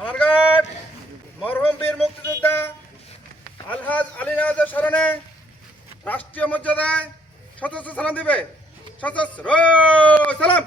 অনারঘাট মরহম বীর মুক্তিযোদ্ধা আলহাজ আলী নওয়াজের স্মরণে রাষ্ট্রীয় মর্যাদায় সশস্ত্র সালাম দিবে। সশস্ত্র সালাম।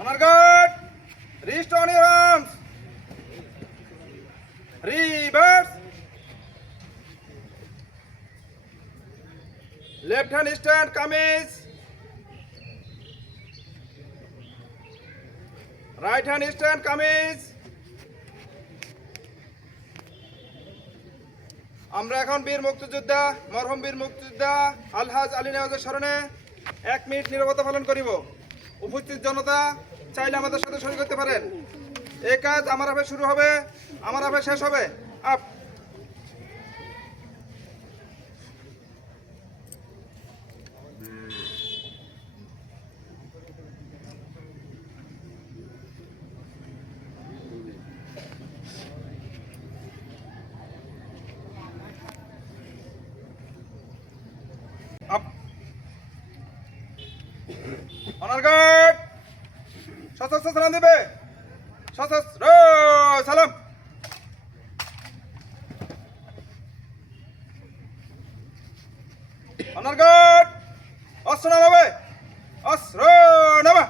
Honour guard rest on your arms reverse left hand stand kameez right hand stand কামিজ আমরা এখন বীর মুক্তিযোদ্ধা, মরহুম বীর মুক্তিযোদ্ধা আলহাজ আলী নওয়াজের স্মরণে এক মিনিট নিরবতা পালন করিব। উপস্থিত জনতা চাইলে আমাদের সাথে সই করতে পারেন। এ কাজ আমার হবে শুরু হবে, আমার হবে শেষ হবে। আপ অনারঘাট সশস্ত্র সালাম দেবে। সশস্ত্র সালাম। অনারঘাট অস্ত্র নামাবে অস্ত্র নামা।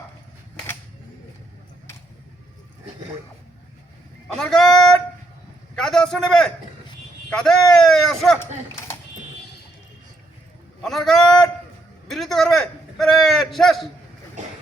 অনারঘাট কাঁধে অস্ত্র নেবে। কাঁধে অস্ত্র অনারঘাট বিরোধিতা করবে প্যারেড শেষ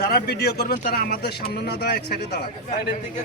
যারা ভিডিও করবেন তারা আমাদের সামনে না দাঁড়া এক সাইডে দাঁড়াবে। সাইডের দিকে